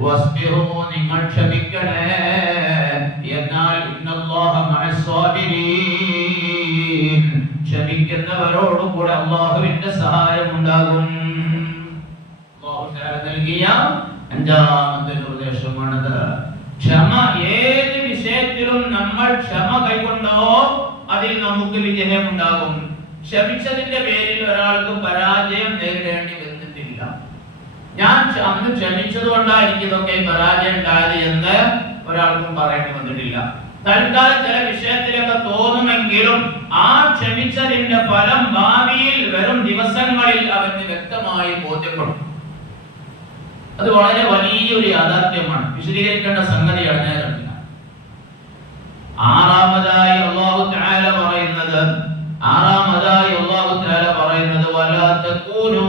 വസ്ബിറൂ, നിങ്ങൾ ക്ഷമിക്കണേ. എന്നാൽ ഇന്നല്ലാഹ മഅസ്സാബിരീൻ, ക്ഷമിക്കുന്നവരോടും കൂടെ അല്ലാഹുവിന്റെ സഹായം ഉണ്ടാകും. അല്ലാഹു തആല നൽകിയ അഞ്ചാമത്തെ നിർദ്ദേശമാണത്. ക്ഷമ. ഏത് വിഷയത്തിലും നമ്മൾ ക്ഷമ കൈക്കൊണ്ടോ അതിൽ നമുക്ക് വിജയമുണ്ടാകും. ക്ഷമിച്ചതിന്റെ പേരിൽ ഒരാൾക്ക് പരാജയം നേരിടേണ്ടി വന്നിട്ടില്ല. ഞാൻ അന്ന് ക്ഷമിച്ചത് കൊണ്ടാണ് എനിക്കിതൊക്കെ പരാജയം ഉണ്ടായത് എന്ന് ഒരാൾക്കും പറയേണ്ടി വന്നിട്ടില്ല. തൽക്കാലം ചില വിഷയത്തിലൊക്കെ തോന്നുമെങ്കിലും ആ ക്ഷമിച്ചതിന്റെ ഫലം ഭാവിയിൽ വരും ദിവസങ്ങളിൽ അവന് വ്യക്തമായി ബോധ്യപ്പെടും. അത് വളരെ വലിയൊരു യാഥാർത്ഥ്യമാണ്. വിശദീകരിക്കേണ്ട സംഗതിയാണ്. ഞാൻ ആറാമതായി അല്ലാഹു തആല പറയുന്നത് വലാ തകൂനൂ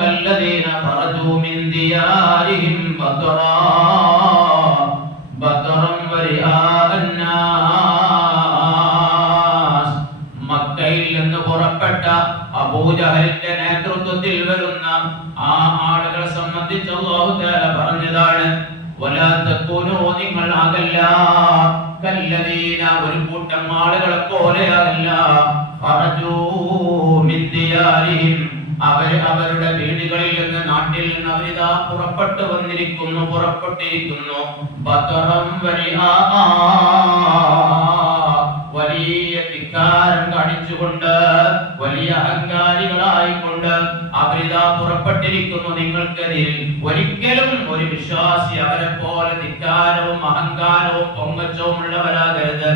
കല്ലദീന ഖറജൂ മിൻ ദിയാരിഹിം ബതറൻ വരിആഅന്നാസ്. മക്കയിൽ നിന്ന് പുറപ്പെട്ട അബൂജഹലിന്റെ നേതൃത്വത്തിൽ വരുന്ന ആ ആളുകളെ സംബന്ധിച്ച് അല്ലാഹു തആല പറഞ്ഞതാണ്, വലാ തകൂനൂ, നിങ്ങൾ ആകല്ല, കല്ലദീന, ഒരു കൂട്ടം ആളുകളെ പോലെയാകല്ല, ഖറജൂ മിൻ ദിയാരിഹിം, അവരുടെ വീടുകളിൽ നിന്ന്, നാട്ടിൽ നിന്ന് അവരിതാ പുറപ്പെട്ടിരിക്കുന്നു. ബതറൻ വരിആഅ, വലിയ ധിക്കാരം കാണിച്ചുകൊണ്ട്, വലിയ അഹങ്കാരികളായിക്കൊണ്ട് അവരിതാ പുറപ്പെട്ടിരിക്കുന്നു നിങ്ങൾക്കെതിരിൽ. ഒരിക്കലും ഒരു വിശ്വാസി അവരെ പോലെ ധിക്കാരവും അഹങ്കാരവും പൊങ്ങച്ചവും ഉള്ളവരാകരുത്.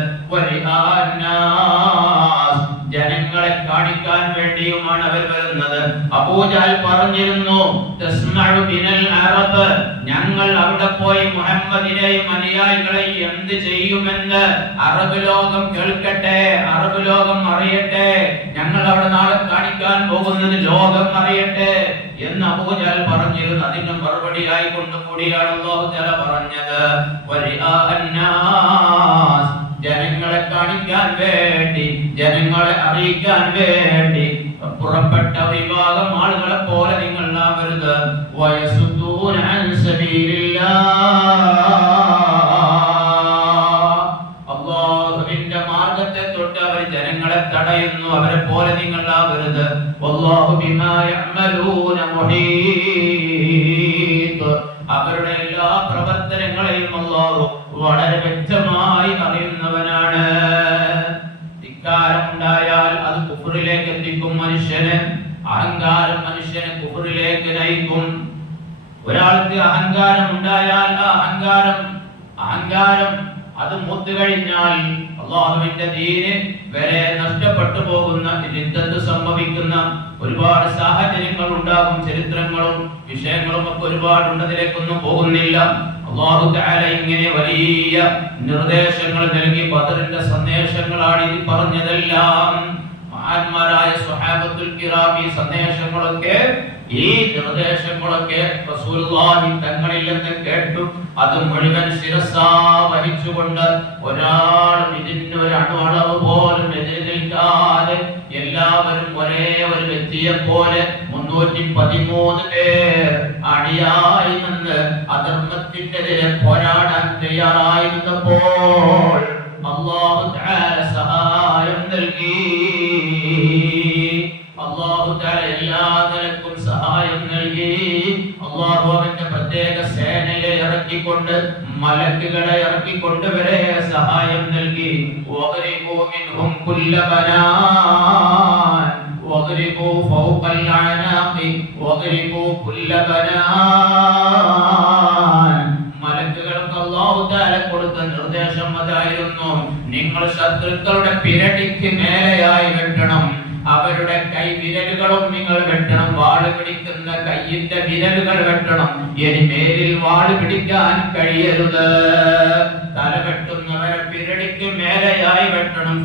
ജനങ്ങളെ കാണിക്കാൻ വേണ്ടിയുമാണ് അവർ വരുന്നത്. അബൂജഹൽ പറഞ്ഞിരുന്നു, തസ്മഉ ബിനൽ അറബ്, ഞങ്ങൾ അവിടെ പോയി മുഹമ്മദിനെയും അനുയായികളെയും എന്ത് ചെയ്യുമെന്ന് അറബ് ലോകം കേൾക്കട്ടെ, അറബ് ലോകം അറിയട്ടെ, ഞങ്ങൾ അവിടെ നാളെ കാണിക്കാൻ പോകുന്നത് ലോകം അറിയട്ടെ എന്ന് അബൂജഹൽ പറഞ്ഞിരുന്നു. അതിന് മറുപടിയായി കൊണ്ടുകൂടിയാണ് അല്ലാഹു തആല പറഞ്ഞത്, വരിആഅന്നാസ്, ജനങ്ങളെ കാണിക്കാൻ വേണ്ടി, ജനങ്ങളെ അറിയിക്കാൻ വേണ്ടി പുറപ്പെട്ട വിഭാഗം ആളുകളെ പോലെ നിങ്ങൾ ആവരുത്. വയസുദ്ദൂന അൻ സബീലില്ലാഹ്, അല്ലാഹുവിന്റെ മാർഗ്ഗത്തെ തൊട്ട് അവർ ജനങ്ങളെ തടയുന്നു. അവരെ പോലെ നിങ്ങൾ ആവരുത്. വല്ലാഹു ബിമാ യഅമലൂന മുഹീത്, അവരുടെ എല്ലാ പ്രവർത്തനങ്ങളെയും അല്ലാഹു വളരെ വ്യക്തമായി അറിയുന്നവനാണ്. ധിക്കാരം ഉണ്ടായാൽ അത് കുഫറിലേക്ക് എത്തിക്കും മനുഷ്യനെ. അഹങ്കാരം മനുഷ്യനെ കുഫറിലേക്ക് നയിക്കും. ഒരാൾക്ക് അഹങ്കാരം ഉണ്ടായാൽ ആ അഹങ്കാരം അത് മൂത്തു കഴിഞ്ഞാൽ അല്ലാഹുവിന്റെ ദീന് വരെ നഷ്ടപ്പെട്ടു പോകുന്ന, രിദ്ദത്ത് സംഭവിക്കുന്ന ഒരുപാട് സാഹചര്യങ്ങൾ ഉണ്ടാകും. ചരിത്രങ്ങളും വിഷയങ്ങളും ഒക്കെ ഒരുപാടുണ്ട്, അതിലേക്കൊന്നും പോകുന്നില്ല. അല്ലാഹു തആല ഇങ്ങനെ വലിയ നിർദ്ദേശങ്ങൾ നൽകി. ബദറിന്റെ സന്ദേശങ്ങളാണ് ഇത് പറഞ്ഞതെല്ലാം. മഹാന്മാരായ സ്വഹാബത്തുൽ കിറാം ഈ സന്ദേശങ്ങളൊക്കെ ഈ നിർദ്ദേശങ്ങളൊക്കെ റസൂലുള്ളാഹി തങ്ങളിൽ നിന്ന് കേട്ടു. അത് മുഴുവൻ ശിരസാ വഹിച്ചുകൊണ്ട് ഒരാളും ഇതിന് ഒരു അണുവളവ് പോലും എതിര് നിൽക്കാതെ എല്ലാവരും ഒരേ ഒരു വ്യക്തിയെ പോലെ 313 പേർ അണിയായി നിന്ന് അധർമ്മത്തിനെതിരെ പോരാടാൻ തയ്യാറായിരുന്നപ്പോൾ അല്ലാഹു തആല സഹായം നൽകി. അല്ലാഹു തആല എല്ലാ നിലക്കും സഹായം നൽകി. അല്ലാഹു അവന്റെ പ്രത്യേക സേനയെ ഇറക്കിക്കൊണ്ട് മലക്കുകളെ ഇറക്കിക്കൊണ്ട് വരെ സഹായം നൽകി. വഗ്രിബൂ മിൻഹും കുല്ല ബനാൻ വഗ്രിബൂ ഫൗഖൽ അനാഖി വഗ്രിബൂ കുല്ല ബനാൻ. മലക്കുകൾക്ക് അല്ലാഹു തആല കൊടുത്ത നിർദ്ദേശം അതായിരുന്നു, നിങ്ങൾ ശത്രുക്കളുടെ പിരടിക്ക് മേലെയായി വെട്ടണം. അവരുടെ കൈ വിരലുകളും നിങ്ങൾ വെട്ടണം. വാള് പിടിക്കുന്ന കൈയിന്റെ വിരലുകൾ വെട്ടണം. ഇനി മേലിൽ വാള് പിടിക്കാൻ കഴിയരുത്. തല വെട്ടുന്നവരെ പിരടിക്ക് മേലെയായി വെട്ടണം.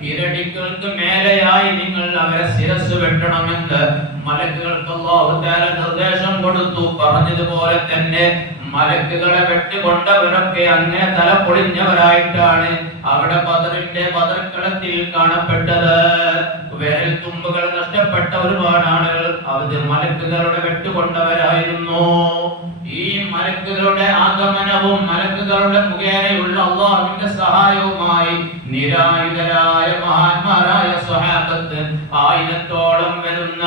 പിരടികൾക്ക് മേലെയായി നിങ്ങൾ അവരെ ശിരസ് വെട്ടണമെന്ന് മലക്കുകൾക്ക് അല്ലാഹു തആല നിർദ്ദേശം കൊടുത്തു. പറഞ്ഞതുപോലെ തന്നെ മലക്കുകളെ വെട്ടുകൊണ്ടവരൊക്കെ അങ്ങനെ തല പൊളിഞ്ഞവരായിട്ടാണ് അവിടെ ബദർക്കളത്തിൽ കാണപ്പെട്ടത്. വിരൽ തുമ്പുകൾ നഷ്ടപ്പെട്ട ഒരുപാട് ആളുകൾ അവർ മലക്കുകളുടെ വെട്ടുകൊണ്ടവരായിരുന്നു. ഈ മലക്കുകളുടെ ആഗമനവും മലക്കുകളുടെ മുഖേനയുള്ള അല്ലാഹുവിന്റെ സഹായവുമായി നിരായുധരായ മഹാന്മാരായ സ്വഹാബത്ത് 1000-ഓളം വരുന്ന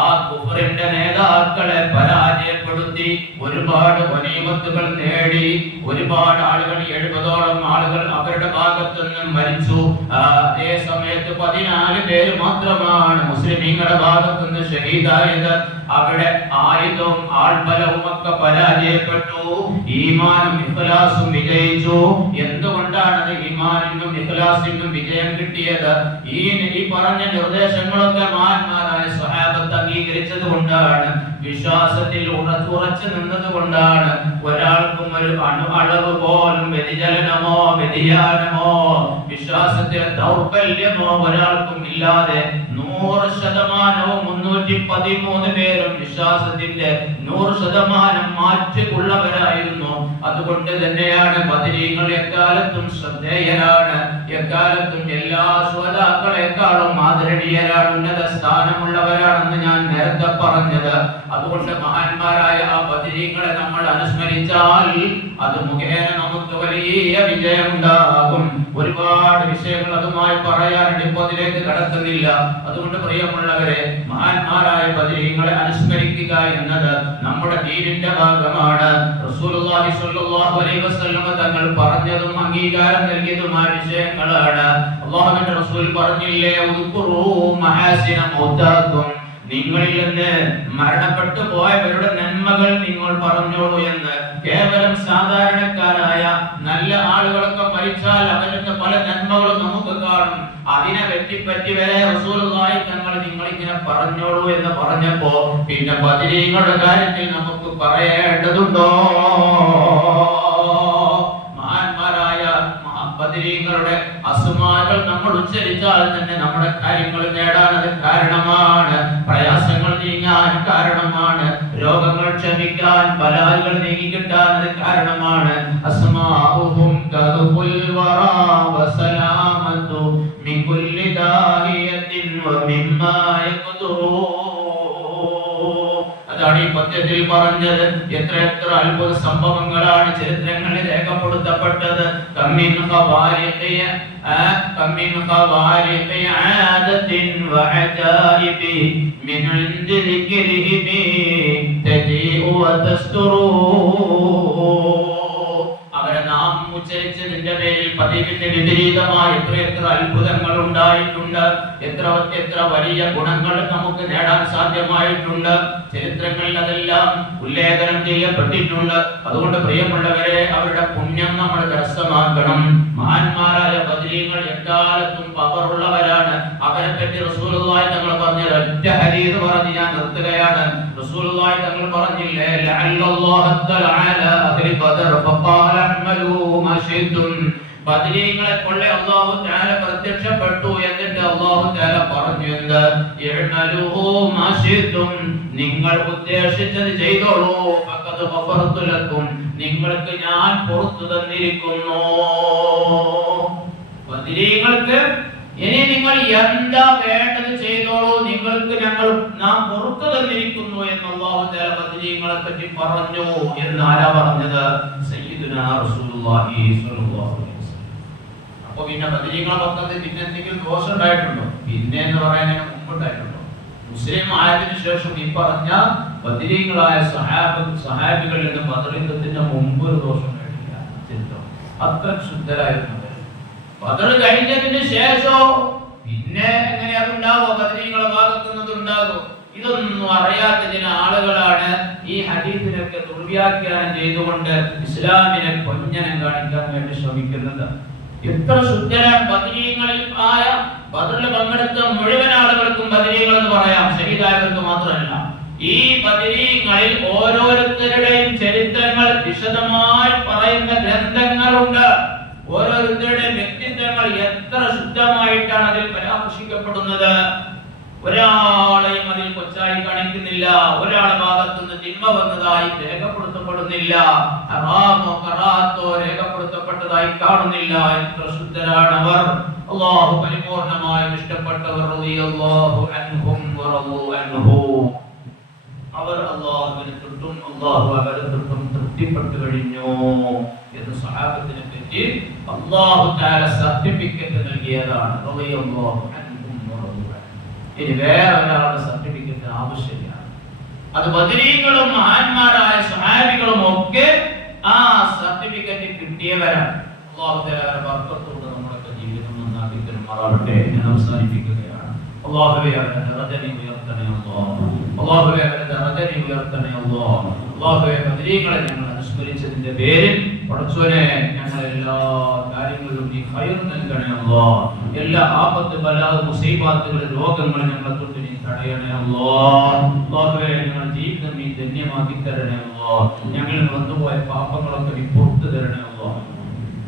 ആ കുഫറിന്റെ നേതാക്കളെ പരാജയപ്പെടുത്തി ഒരുപാട് ഗനീമത്തുകൾ നേടി. ഒരുപാട് ആളുകൾ 70-ഓളം ആളുകൾ അവരുടെ ഭാഗത്തു നിന്നും മരിച്ചു. അതേ സമയത്ത് 14 പേര് മാത്രമാണ് മുസ്ലിമീങ്ങളുടെ ഭാഗത്തു നിന്ന് ഷഹീദായത്. അവിടെ ആയുധവും ആൾബലവും ഒക്കെ പരാജയപ്പെട്ടു. ഈമാനും ഇഖ്ലാസും വിജയിച്ചു. എന്തുകൊണ്ടാണ് ഈമാനിനും ഇഖ്ലാസിനും വിജയം കിട്ടിയത്? ഈ പറഞ്ഞ നിർദ്ദേശങ്ങളൊക്കെ മഹാന്മാരായ സ്വഹാബത്ത് അംഗീകരിച്ചത് കൊണ്ടാണ്. വിശ്വാസത്തിൽ ഉറച്ചു നിന്നത് കൊണ്ടാണ്. ഒരാൾക്കും ഒരു അളവ് പോലും വ്യതിചലനമോ വ്യതിയാനമോ വിശ്വാസത്തിലെ ദൗർബല്യമോ ഒരാൾക്കും ഇല്ലാതെ 100% 313 പേരും വിശ്വാസത്തിന്റെ 100% മാറ്റുള്ളവരായിരുന്നു. അതുകൊണ്ട് തന്നെയാണ് ബദരീങ്ങൾ എക്കാലത്തും ശ്രദ്ധേയരാണ്. എക്കാലത്തും എല്ലാ ശുഹദാക്കളെക്കാളും ആദരണീയരാണ്, ഉന്നത സ്ഥാനമുള്ളവരാണെന്ന് ഞാൻ നേരത്തെ പറഞ്ഞത്. അതുകൊണ്ട് മഹാന്മാരായ ആ ബദരീങ്ങളെ നമ്മൾ അനുസ്മരിച്ചാൽ അത് മുഖേന നമുക്ക് വലിയ വിജയമുണ്ടാകും. ഒരുപാട് വിഷയങ്ങൾ അതുമായി പറയാനുണ്ട്, ഇപ്പോൾ അതിലേക്ക് കടക്കുന്നില്ല. അതുകൊണ്ട് പ്രിയമുള്ളവരെ, മഹാന്മാരായ ബദരീങ്ങളെ അനുസ്മരിക്കുക എന്നത് നമ്മുടെ ദീനിന്റെ ഭാഗമാണ്. റസൂലുള്ളാഹി സ്വല്ലല്ലാഹു അലൈഹി വസല്ലം തങ്ങൾ പറഞ്ഞതും അംഗീകാരം നൽകിയതുമായ വിഷയങ്ങളാണ്. അല്ലാഹുവിന്റെ റസൂൽ പറഞ്ഞില്ലേ, ഉദ്കുറൂ മഹാസിന മൗതാകും, നിങ്ങളിൽ നിന്ന് മരണപ്പെട്ടു പോയവരുടെ നന്മകൾ നിങ്ങൾ പറഞ്ഞോളൂ എന്ന്. കേവലം സാധാരണക്കാരായ നല്ല ആളുകളൊക്കെ മരിച്ചാൽ അവരുടെ പല നന്മകളും നമുക്ക് കാണും. അതിനെ വെട്ടിപ്പറ്റി വരെ റസൂലുള്ളാഹി തങ്ങൾ നിങ്ങളിങ്ങനെ പറഞ്ഞോളൂ എന്ന് പറഞ്ഞപ്പോ പിന്നെ ബദരീങ്ങളുടെ കാര്യത്തിൽ നമുക്ക് പറയേണ്ടതുണ്ടോ? മഹാന്മാരായ ബദരീങ്ങളുടെ അസ്മാകൾ നമ്മൾ ഉച്ചരിച്ചാൽ തന്നെ നമ്മുടെ കാര്യങ്ങൾ നേടാൻ അത് കാരണമാണ്. പ്രയാസങ്ങൾ നീങ്ങാൻ കാരണമാണ്. രോഗങ്ങൾ ക്ഷമിക്കാൻ, ബലാലുകൾ നീങ്ങിക്കിട്ടാൻ അത് കാരണമാണ്. അസ്മാഉഹും കഹുൽ വറാ വസലാമതു മിൻ കുല്ലി ദാഹിയത്തിൻ വമിമ്മാ യഖ്ദുറൂ. അതാണ് ഈ പദ്യത്തിൽ പറഞ്ഞത്. എത്ര അത്ഭുത സംഭവങ്ങളാണ് ചരിത്രങ്ങളിൽ രേഖപ്പെടുത്തപ്പെട്ടത്. കമ്മിൻ ഖവാരിഖിയ കമ്മിൻ ഖവാരിഖി ആദത്തിൻ വഅജായിബി മിൻ ഇൻദി ദിക്രിഹിമി തജീഉ വതസ്തുറൂ. അവരെ നാം ഉച്ചരിച്ചതിന്റെ പേരിൽ പതിവിന് വിപരീതമായ എത്ര അത്ഭുതങ്ങൾ ഉണ്ടായിട്ടുണ്ട്. എത്ര വലിയ ഗുണങ്ങൾ നമുക്ക് നേടാൻ സാധ്യമായിട്ടുണ്ട്. ചരിത്രങ്ങളിൽ അതെല്ലാം ഉല്ലേഖനം ചെയ്യപ്പെട്ടിട്ടുണ്ട്. അതുകൊണ്ട് പ്രിയമുള്ളവരെ, അവരുടെ പുണ്യം നമ്മൾ കരസ്ഥമാക്കണം. മഹാന്മാരായ ബദരീങ്ങൾ എക്കാലത്തും പവറുള്ളവരാണ്. അവരെ പറ്റി റസൂലുള്ളാഹി തങ്ങൾ പറഞ്ഞ ഒറ്റ ഹദീസ് പറഞ്ഞ് ഞാൻ നിർത്തുകയാണ്. റസൂലുള്ളാഹി തങ്ങൾ പറഞ്ഞില്ലേ, ലഅല്ലല്ലാഹു തആല അഹ്ലി ബദർ ഫഖാല അഅമലൂ മാ ശിഅ്തും. ബദരീങ്ങളെ കൊണ്ട് അല്ലാഹു തആല പ്രത്യക്ഷപ്പെട്ടു. എന്നിട്ട് അല്ലാഹു തആല പറഞ്ഞു എന്ത്? ഇഅ്മലൂ മാ ശിഅ്തും, നിങ്ങൾ ഉദ്ദേശിച്ചത് ചെയ്തോളൂ. ഫഖദ് ഗഫർതു ലക്കും, നിങ്ങൾക്ക് ഞാൻ പുറത്തു തന്നിരിക്കുന്നു. ബദരീങ്ങൾക്ക് ഇനി നിങ്ങൾ എന്താ വേണ്ടത് ചെയ്തോളൂ, നിങ്ങൾക്ക് നാം പുറത്തു തന്നിരിക്കുന്നു എന്ന് അല്ലാഹു തആല ബദരീങ്ങളെ പറ്റി പറഞ്ഞു. എന്ന് ആരാ പറഞ്ഞത്? സയ്യിദുനാ റസൂലുള്ളാഹി സ്വല്ലല്ലാഹു അലൈഹി വസല്ലം. അപ്പോൾ പിന്നെ ബദരീങ്ങളെ പക്കത്ത് പിന്നെ എന്തെങ്കിലും ദോഷം ഉണ്ടായിട്ടുണ്ടോ? പിന്നെ എന്ന് പറയാൻ മുമ്പ് ഉണ്ടായിട്ടുണ്ടോ? മുസ്ലിം ആയതിനു ശേഷം ഈ പറഞ്ഞ ബദരീങ്ങളായ സഹാബികളിൽ നിന്ന് ബദർ യുദ്ധത്തിന് മുമ്പ് ഒരു ദോഷം ഉണ്ടായിട്ടില്ല. ചരിത്രം അത്ര ശുദ്ധരായിരുന്നു. ബദർ കഴിഞ്ഞതിന് ശേഷം പിന്നെ എങ്ങനെ അതുണ്ടാവോ? ബദരീങ്ങളെ ഭാഗത്തു നിന്നുണ്ടാകും. ഇതൊന്നും അറിയാത്ത ചില ആളുകളാണ് ഈ ഹദീസിനൊക്കെ ദുർവ്യാഖ്യാനം ചെയ്തുകൊണ്ട് ഇസ്ലാമിനെ പൊഞ്ഞനം കാണിക്കാൻ വേണ്ടി ശ്രമിക്കുന്നത്. എത്ര ശുദ്ധരാൻ ബദരീങ്ങളിൽ ആയ ബദറിൽ പങ്കെടുത്ത മുഴുവൻ ആളുകൾക്കും ബദരീങ്ങൾ എന്ന് പറയാം, ശഹീദായവർക്ക് മാത്രമല്ല. ഈ ബദരീങ്ങളിൽ ഓരോരുത്തരുടെയും ചരിത്രങ്ങൾ വിശദമായി പറയുന്ന ഗ്രന്ഥങ്ങളുണ്ട്. ഓരോരുത്തരുടെയും വ്യക്തിത്വങ്ങൾ എത്ര ശുദ്ധമായിട്ടാണ് അതിൽ പരാമർശിക്കപ്പെടുന്നത്. ഒരാളെയും അതിൽ കൊച്ചായി കാണിക്കുന്നില്ല. ഒരാളുടെ ഭാഗത്തു നിന്ന് തിന്മ വന്നതായി രേഖപ്പെടുത്തപ്പെടുന്നില്ല. ഹറാമോ കറാത്തോ രേഖപ്പെടുത്തപ്പെട്ടതായി കാണുന്നില്ല. എത്ര ശുദ്ധരാണ് അവർ. അല്ലാഹു പരിപൂർണമായും ഇഷ്ടപ്പെട്ടവർ. റളിയല്ലാഹു അൻഹും വറളൂ അൻഹു. അവർ അല്ലാഹുവിനെ തൊട്ടും അല്ലാഹു അവരെ തൊട്ടും തൃപ്തിപ്പെട്ടു കഴിഞ്ഞു എന്ന് സഹാബത്തിനെ പറ്റി അല്ലാഹു തആല സർട്ടിഫിക്കറ്റ് നൽകിയതാണ്. റളിയല്ലാഹു അൻഹും വറളൂ അൻഹു. ഇനി വേറെ ഒരാളുടെ സർട്ടിഫിക്കറ്റ് ആവശ്യമില്ല. അത് ബദരീങ്ങളും മഹാന്മാരായ സഹാബികളും ഒക്കെ ആ സർട്ടിഫിക്കറ്റ് കിട്ടിയവരാണ്. അല്ലാഹു തആല ബർക്കത്തോടെ നമ്മുടെ ജീവിതം നന്നാക്കി തരുമാറാകട്ടെ. ഞാൻ അവസാനിപ്പിക്കുകയാണ്. അല്ലാഹുവേ അവരുടെ ദറജ ഉയർത്തണേ അല്ലാഹ്. അല്ലാഹുവേ അവരുടെ ദറജ ഉയർത്തണേ അല്ലാഹ്. അല്ലാഹുവേ ബദരീങ്ങളെ ഞങ്ങൾ അനുസ്മരിച്ചതിന്റെ പേരിൽ പടച്ചോനെ ഞങ്ങൾ എല്ലാ കാര്യങ്ങളിലും നീ ഖൈർ നൽകണേ അല്ലാഹ്. എല്ലാ ആപത്ത് ബലാ മുസീബത്തുകൾ രോഗങ്ങൾ ഞങ്ങളെ തൊട്ട് നീ തടയണേ അല്ലാഹ്. അല്ലാഹുവേ ഞങ്ങളുടെ ജീവിതം നീ ധന്യമാക്കി തരണേ അല്ലാഹ്. ഞങ്ങളിൽ വന്നുപോയ പാപങ്ങളൊക്കെ നീ പുറത്തു തരണേ അല്ലാഹ്.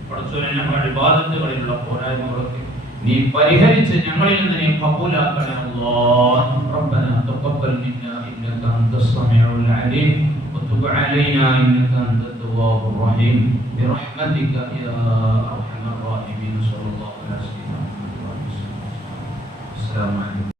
പടച്ചോനെ ഞങ്ങളുടെ ഇബാദത്തുകളിലുള്ള പോരായ്മകളൊക്കെ നീ പരിഹരിച്ച് ഞങ്ങളിൽ നിന്ന് നീ ഖബൂലാക്കണേ അല്ലാഹ്. റബ്ബനാ തഖബ്ബൽ മിന്നാ ഇന്നക അൻതസ് സമീഉൽ അലീം വതുബ് അലൈനാ ഇന്നക അൻതത് തവ്വാബുർ റഹീം ബിറഹ്മതിക യാ അർഹമർ റഹീമീൻ. സ്വല്ലല്ലാഹു അലൈഹി വസല്ലം. അസ്സലാമു അലൈക്കും.